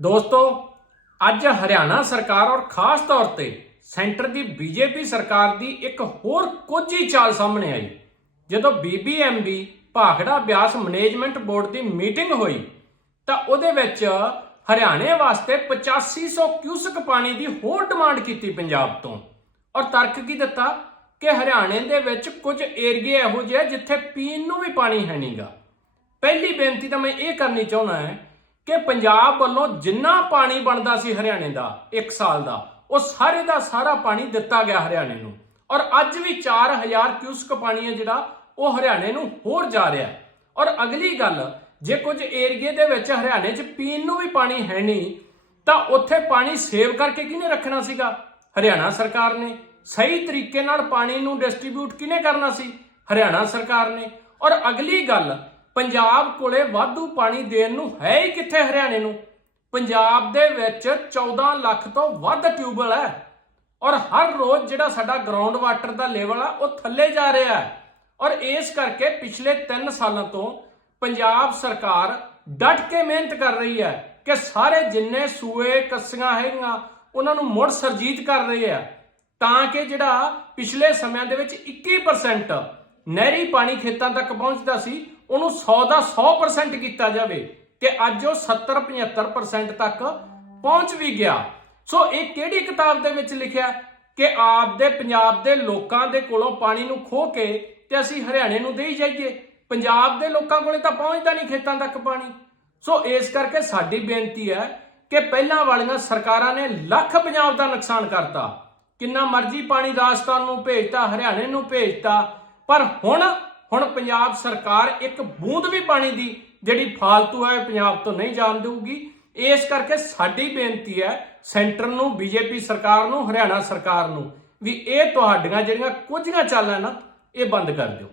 ਦੋਸਤੋ, ਅੱਜ ਹਰਿਆਣਾ ਸਰਕਾਰ ਔਰ ਖਾਸ ਤੌਰ ਤੇ ਸੈਂਟਰ ਦੀ ਬੀਜੇਪੀ ਸਰਕਾਰ ਦੀ ਇੱਕ ਹੋਰ ਕੋਝੀ ਚਾਲ ਸਾਹਮਣੇ ਆਈ। ਜਦੋਂ BBMB Bhakra Beas management board ਦੀ ਮੀਟਿੰਗ ਹੋਈ, ਤਾਂ ਉਹਦੇ ਵਿੱਚ ਹਰਿਆਣੇ ਵਾਸਤੇ 8500 ਕਿਊਸਕ ਪਾਣੀ ਦੀ ਹੋਰ ਡਿਮਾਂਡ ਕੀਤੀ ਪੰਜਾਬ ਤੋਂ। ਔਰ ਤਰਕ ਕੀ ਦਿੱਤਾ ਕਿ ਹਰਿਆਣੇ ਦੇ ਵਿੱਚ ਕੁਝ ਏਰੀਏ ਇਹੋ ਜਿਹੇ ਆ ਜਿੱਥੇ ਪੀਣ ਨੂੰ ਵੀ ਪਾਣੀ ਹੈ ਨਹੀਂਗਾ ਪਹਿਲੀ ਬੇਨਤੀ ਤਾਂ ਮੈਂ ਇਹ ਕਰਨੀ ਚਾਹੁੰਦਾ ਹਾਂ ਕਿ ਪੰਜਾਬ ਵੱਲੋਂ ਜਿੰਨਾ ਪਾਣੀ ਬਣਦਾ ਸੀ ਹਰਿਆਣੇ ਦਾ 1 ਸਾਲ ਦਾ, ਉਹ ਸਾਰੇ ਦਾ ਸਾਰਾ ਪਾਣੀ ਦਿੱਤਾ ਗਿਆ ਹਰਿਆਣੇ ਨੂੰ। ਔਰ ਅੱਜ ਵੀ 4000 ਕਿਊਸਕ ਪਾਣੀ ਹੈ ਜਿਹੜਾ, ਉਹ ਹਰਿਆਣੇ ਨੂੰ ਹੋਰ ਜਾ ਰਿਹਾ ਔਰ ਅਗਲੀ ਗੱਲ, ਜੇ ਕੁਝ ਏਰੀਏ ਦੇ ਵਿੱਚ ਹਰਿਆਣੇ 'ਚ ਪੀਣ ਨੂੰ ਵੀ ਪਾਣੀ ਹੈ ਨਹੀਂ, ਤਾਂ ਉੱਥੇ ਪਾਣੀ ਸੇਵ ਕਰਕੇ ਕਿਹਨੇ ਰੱਖਣਾ ਸੀਗਾ? ਹਰਿਆਣਾ ਸਰਕਾਰ ਨੇ। ਸਹੀ ਤਰੀਕੇ ਨਾਲ ਪਾਣੀ ਨੂੰ ਡਿਸਟ੍ਰੀਬਿਊਟ ਕਿਹਨੇ ਕਰਨਾ ਸੀ? ਹਰਿਆਣਾ ਸਰਕਾਰ ਨੇ। ਔਰ ਅਗਲੀ ਗੱਲ ਪੰਜਾਬ ਕੋਲੇ ਵਾਧੂ ਪਾਣੀ ਦੇਣ ਨੂੰ ਹੈ ਹੀ ਕਿੱਥੇ ਹਰਿਆਣੇ ਨੂੰ? ਪੰਜਾਬ ਦੇ ਵਿੱਚ 14 ਲੱਖ ਤੋਂ ਵੱਧ ਟਿਊਬਲ ਹੈ ਔਰ ਹਰ ਰੋਜ਼ ਜਿਹੜਾ ਸਾਡਾ ਗਰਾਊਂਡ ਵਾਟਰ ਦਾ ਲੈਵਲ ਆ, ਉਹ ਥੱਲੇ ਜਾ ਰਿਹਾ ਹੈ। ਔਰ ਇਸ ਕਰਕੇ ਪਿਛਲੇ 3 ਸਾਲਾਂ ਤੋਂ ਪੰਜਾਬ ਸਰਕਾਰ ਡਟ ਕੇ ਮਿਹਨਤ ਕਰ ਰਹੀ ਹੈ ਕਿ ਸਾਰੇ ਜਿੰਨੇ ਸੂਏ, ਕੱਸੀਆਂ ਹੈਗੀਆਂ, ਉਹਨਾਂ ਨੂੰ ਮੁੜ ਸਰਜੀਤ ਕਰ ਰਹੇ ਹੈ ਤਾਂ ਕਿ ਜਿਹੜਾ ਪਿਛਲੇ ਸਮਿਆਂ ਦੇ ਵਿੱਚ 21% ਨਹਿਰੀ ਪਾਣੀ ਖੇਤਾਂ ਤੱਕ ਪਹੁੰਚਦਾ ਸੀ, ਉਹਨੂੰ 100 ਦਾ 100% ਕੀਤਾ ਜਾਵੇ ਤੇ ਅੱਜ ਉਹ 70 75% ਤੱਕ ਪਹੁੰਚ ਵੀ ਗਿਆ। ਸੋ ਇਹ ਕਿਹੜੀ ਕਿਤਾਬ ਦੇ ਵਿੱਚ ਲਿਖਿਆ ਕਿ ਆਪ ਦੇ, ਪੰਜਾਬ ਦੇ ਲੋਕਾਂ ਦੇ ਕੋਲੋਂ ਪਾਣੀ ਨੂੰ ਖੋਹ ਕੇ ਤੇ ਅਸੀਂ ਹਰਿਆਣੇ ਨੂੰ ਦੇਈ ਜਾਈਏ? ਪੰਜਾਬ ਦੇ ਲੋਕਾਂ ਕੋਲੇ ਤਾਂ ਪਹੁੰਚਦਾ ਨਹੀਂ ਖੇਤਾਂ ਤੱਕ ਪਾਣੀ। ਸੋ ਇਸ ਕਰਕੇ ਸਾਡੀ ਬੇਨਤੀ ਹੈ ਕਿ ਪਹਿਲਾਂ ਵਾਲੀਆਂ ਸਰਕਾਰਾਂ ਨੇ ਲੱਖ ਪੰਜਾਬ ਦਾ ਨੁਕਸਾਨ ਕਰਤਾ। ਕਿੰਨਾ ਮਰਜ਼ੀ ਪਾਣੀ ਰਾਜਸਥਾਨ ਨੂੰ ਭੇਜਤਾ, ਹਰਿਆਣੇ ਨੂੰ ਭੇਜਤਾ ਪਰ ਹੁਣ ਹੁਣ ਪੰਜਾਬ ਸਰਕਾਰ ਇੱਕ ਬੂੰਦ ਵੀ ਪਾਣੀ ਦੀ ਜਿਹੜੀ ਫਾਲਤੂ ਹੈ ਪੰਜਾਬ ਤੋਂ ਨਹੀਂ ਜਾਣ ਦੇਊਗੀ। ਇਸ ਕਰਕੇ ਸਾਡੀ ਬੇਨਤੀ ਹੈ, ਸੈਂਟਰ ਨੂੰ, ਬੀਜੇਪੀ ਸਰਕਾਰ ਨੂੰ, ਹਰਿਆਣਾ ਸਰਕਾਰ ਨੂੰ, ਵੀ ਇਹ ਤੁਹਾਡੀਆਂ ਜਿਹੜੀਆਂ ਕੁਝੀਆਂ ਚਾਲਾਂ ਨਾ, ਇਹ ਬੰਦ ਕਰ ਦਿਓ।